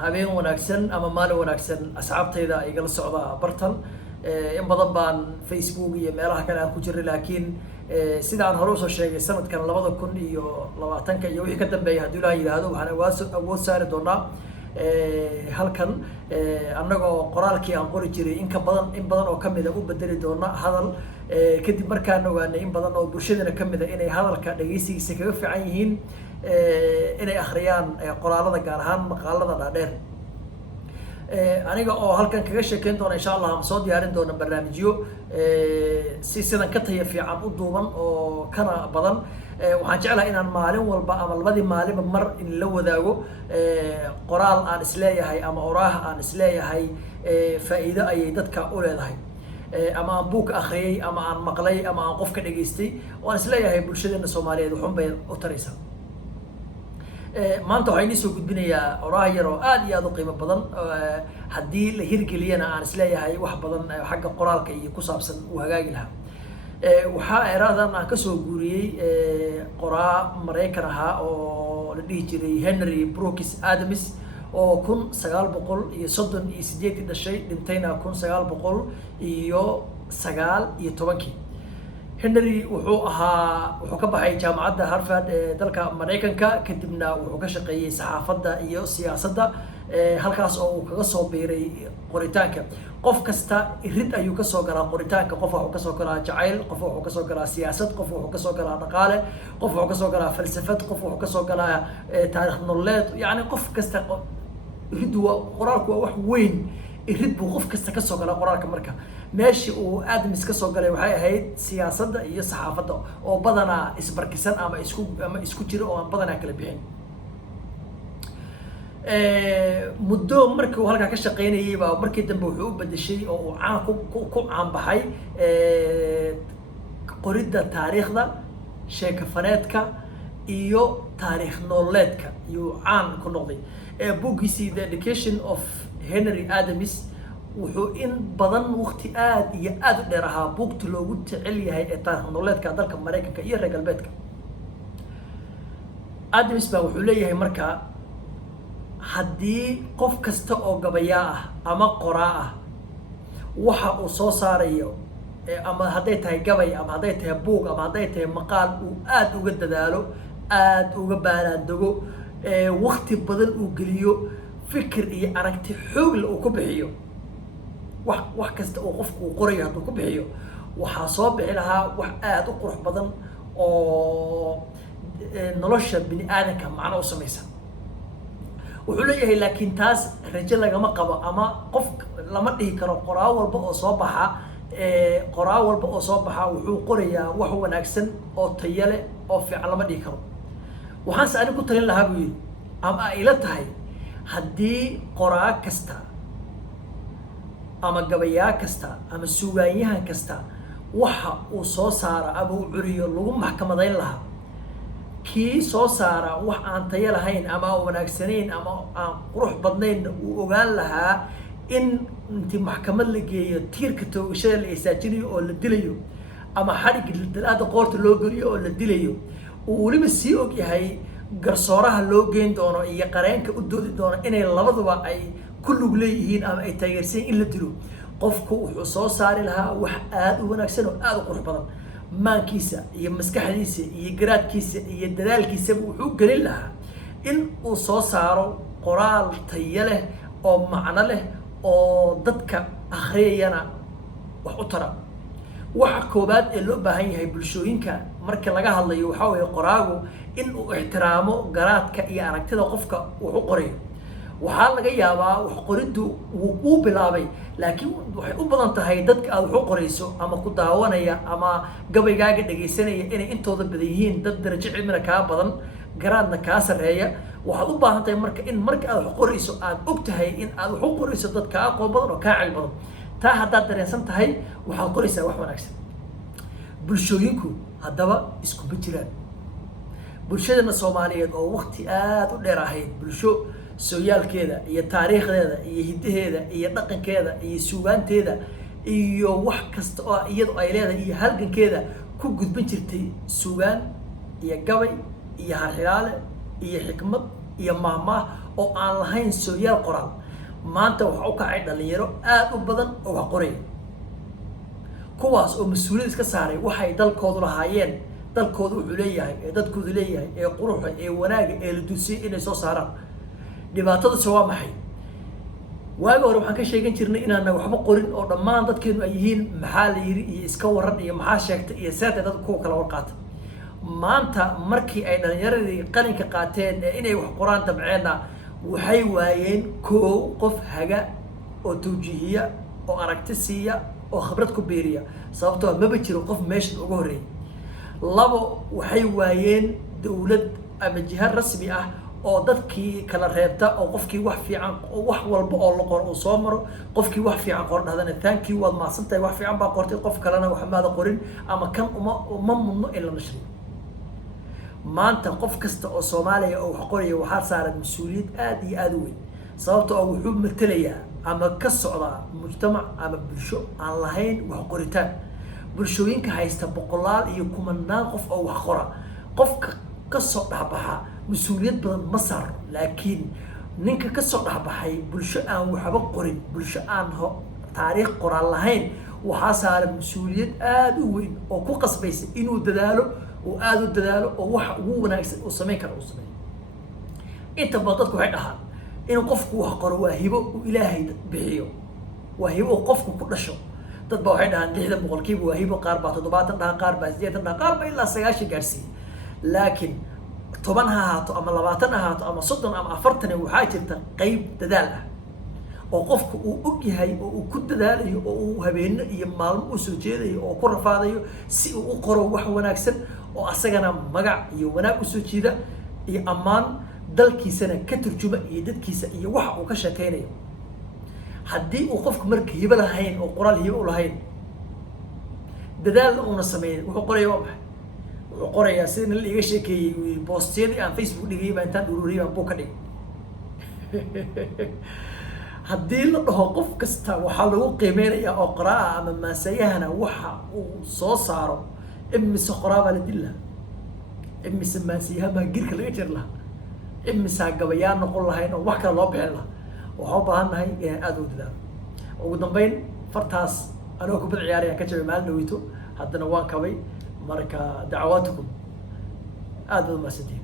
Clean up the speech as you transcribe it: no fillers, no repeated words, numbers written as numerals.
habeen wanaagsan ama maalin wanaagsan asxaabtayda igala socda bartan in badan baan Facebook iyo meelaha kale aan ku jiray laakiin sida aan hore u soo sheegay sanadkan 2020 iyo wixii ka dambeeyay haddii la yiraahdo waxaan awood saari doonaa halkan annagoo qoraalkii aan qori jiray in badan oo kamid ah u bedeli doona hadal kadib markaan ogaanay in badan oo bulshadana kamid ah inay hadalka dhageysigiisa kaga fiican yihiin inay akhriyaan qoraalada gaar ahaan maqaalada dhaadheer aniga oo halkan kaga sheekeyn doona insha Allah aan soo diyaarin doona barnaamijyo sidan ka tayo fiican u duuban oo kana badan waxaan jeclahay inaan maalin walba ama labadii maalinba mar in la wadaago qoraal aan isleeyahay ama oraah aan isleeyahay faa'iido ayay dadka u leedahay ama aan buug akhriyay ama aan maqlay ama aan qof ka dhageystay oo aan isleeyahay bulshadeena Soomaaliyeed waxun bay u taraysaa maanta waxaan soo gudbinayaa oraah yar oo aad iyo aad u qiimo badan haddii la hirgeliyana aan isleeyahay wax badan xagga qoraalka iyo ku saabsan uu hagaagi lahaa waxaa eradan aan ka soo guuriyay qoraa Mareykan ahaa oo la dhihi jiray Henry Brooks Adams oo 1938 dhashay dhintayna 1919 Henry wuxuu ka baxay jaamacadda Harvard ee dalka Mareykanka kadibna wuxuu ka shaqeeyay saxaafadda iyo siyaasadda halkaas oo uu kaga soo biiray qoritaanka qof kasta irid ayuu ka soo galaa qoritaanka qof wuxuu ka soo galaa jacayl qof wuxuu ka soo galaa siyaasad qof wuxuu ka soo galaa dhaqaale qof wuxuu ka soo galaa falsafad qof wuxuu ka soo galaa taariikh nololeed yani qof kasta irid qoraalku waa wax weyn irid buu qof kasta ka soo galaa qoraalka marka meeshii uu Adams ka soo galay waxay ahayd siyaasadda iyo saxaafadda oo badanaa isbarkisan ama isku jira oo aan badanaa kala bixin muddo markii uu halka ka shaqeynayay baa markii dambe wuxuu u bedeshay oo uu caan ku caan baxay qoridda taariikhda sheekafaneedka iyo taariikh nololeedka iyo caan ku noqday buuggiisii The Education of Henry Adams wuxuu in badan waqti aad iyo aad u dheer ahaa buugta loogu jecel yahay ee taariikh nololeedka dalka Mareykanka iyo reer galbeedka Adams baa wuxuu leeyahay markaa haddii qof kasta oo gabayaa ah ama qoraa ah waxa uu soo saarayo ama hadday tahay gabay ama hadday tahay buug ama hadday tahay maqaal uu aad uga dadaalo aad uga baaraandago waqti badan uu geliyo fikir iyo aragti xoog leh uu ku bixiyo wax kasta oo qofku uu qorayo hadduu ku bixiyo waxaa soo bixi lahaa wax aad u qurux badan oo nolosha bini aadanka macno u samaysa wuxuu leeyahay laakiin taas rajo lagama qabo ama qof lama dhihi karo qoraa walba oo soo baxa wuxuu qorayaa wax wanaagsan oo tayo leh oo fiican lama dhihi karo waxaanse anigu ku talin lahaa buu yidhi ama ay ila tahay haddii qoraa kasta ama gabayaa kasta ama suugaanyahan kasta waxa uu soo saara ama uu curiyo lagu maxkamadayn lahaa kii soo saara wax aan tayo lahayn ama wanaagsanayn ama aan qurux badnayn uu ogaan lahaa in intii maxkamad la geeyo tiirka toogashada la isaajinayo oo la dilayo ama xadhig dalaada qoorta loo geliyo oo la dilayo uu weliba sii og yahay garsooraha loo geyn doono iyo qareenka u doodi doono inay labaduba ay ku lug leeyihiin ama ay taageersan in la dilo qofku wuxuu soo saari lahaa wax aad u wanaagsan oo aad u qurux badan maankiisa iyo maskaxdiisa iyo garaadkiisa iyo dadaalkiisaba wuxuu gelin lahaa in uu soo saaro qoraal tayo leh oo macno leh oo dadka akhriyayana wax u tara waxa koobaad ee loo baahan yahay bulshooyinka marka laga hadlayo waxa weeye qoraagu in uu ixtiraamo garaadka iyo aragtida qofka wax u qorayo waxaa laga yaabaa wax qoriddu wuu bilaabay laakiin waxay u badan tahay dadka aad wax u qorayso ama ku daawanaya ama gabaygaaga dhageysanaya inay intooda badan yihiin dad darajo cilmina kaa badan garaadna kaa sarreeya waxaad u baahan tahay marka in marka aad wax qorayso aad og tahay in aad wax u qorayso dad kaa aqoon badan oo kaa cilmi badan taa haddaad dareensan tahay waxaad qoraysaa wax wanaagsan bulshooyinku haddaba iskuma jiraan bulshadana Soomaaliyeed oo waqti aad u dheer ahayd bulsho sooyaalkeeda iyo taariikhdeeda iyo hidaheeda iyo dhaqankeeda iyo suugaanteeda iyo wax kasta oo iyadu ay leedahay iyo halgankeeda ku gudbin jirtay suugaan iyo gabay iyo harxilaale iyo xikmad iyo maahmaah oo aan lahayn sooyaal qoraal maanta waxa u kacay dhalinyaro aad u badan oo wax qoraya kuwaas oo mas-uuliyad iska saaray waxay dalkoodu lahaayeen dalkoodu wuxuu leeyahay ee dadkoodu leeyahay ee quruxda ee wanaaga ee la dulsiyay inay soo saaraan dhibaataduse waa maxay waagi hore waxaan ka sheegan jirnay inaana waxba qorin oo dhammaan dadkeenu ay yihiin maxaa la yiri iyo iska waran iyo maxaa sheegtay iyo seeta dad kuwa kala warqaata maanta markii ay dhalinyaradii qalinka qaateen ee inay wax qoraan dabceenna waxay waayeen koow qof haga oo tawjiihiya oo aragti siiya oo khibrad ku beeriya sababtoo maba jiro qof meesha uga horreeyay labo waxay waayeen dawlad ama jiha rasmi ah oo dadkii kala reebta oo qofkii wax fiican wax walba oo la qoro uu soo maro qofkii wax fiican qor dhahdana thank you waad mahadsantahay wax fiican baa qortay qof kalena wax maada qorin ama kan uma mudno in la nashriyo maanta qof kasta oo Soomaaliya oo wax qoraya waxaa saaran mas'uuliyad aad iyo aad u weyn sababtoo ah wuxuu matalayaa ama ka socdaa mujtamac ama bulsho aan lahayn wax qoritaan bulshooyinka haysta boqolaal iyo kumanaan qof oo wax qora qofka ka soo dhaxbaxa مسؤوليات بدن مصر لكن نينك كسر بحي بلش أن وحب قرن بلش أن هو تاريخ قرآن لهين وحصل مسؤوليات آدوين أو كوكس بيس إنه دلالو وآدو دلالو وح وناكس وسمين كان وسمين أنت بطلت كحد حال إنه قفك وحقر وهيبه وإلهي بحيو وهيبه قفك كل شيء تطبع حد عن لحد مغلقين وهيبه قاربة تضباط قاربة زيادة قاربة إلا سياشي جالسي لكن طبعاً هاتو أما لبعتنا هاتو أما صدنا أما أفرتنا وحاجتنا قيب تدالة وقفك وأجهي وكد دالة وهبين يمال وسجيده وكل فاضي سي وقرو وحنا أكسن وأسجنا مجا يوناك وسجيده يأمان دل كيسنا كترجمة يدد كيس يوح وكشتينه حدي وقفك مرك يبلا هين وقرال يبلا هين دال ونسمين وقرا يوم وقرية سين اللي يجي شيء بوستيدي عن فيسبوك دقيقة بنتان دوري عن بوكدي هدي له قف كستا وحلو قيمين يا أقراء مما سيهنا وحى وصوصارو إمي سقرابة لدلها إمي سماسيها ما جيرك ليجر لها إمي ساقبيان نقول لها إنه وحكا الله بحلها وحوبها أنها هي أدو دلها ودنبين فرتاس أنا كبر عياري كتب مال نويتو حتى نوان كوي marka dacwaatukum aad u mahadsantihiin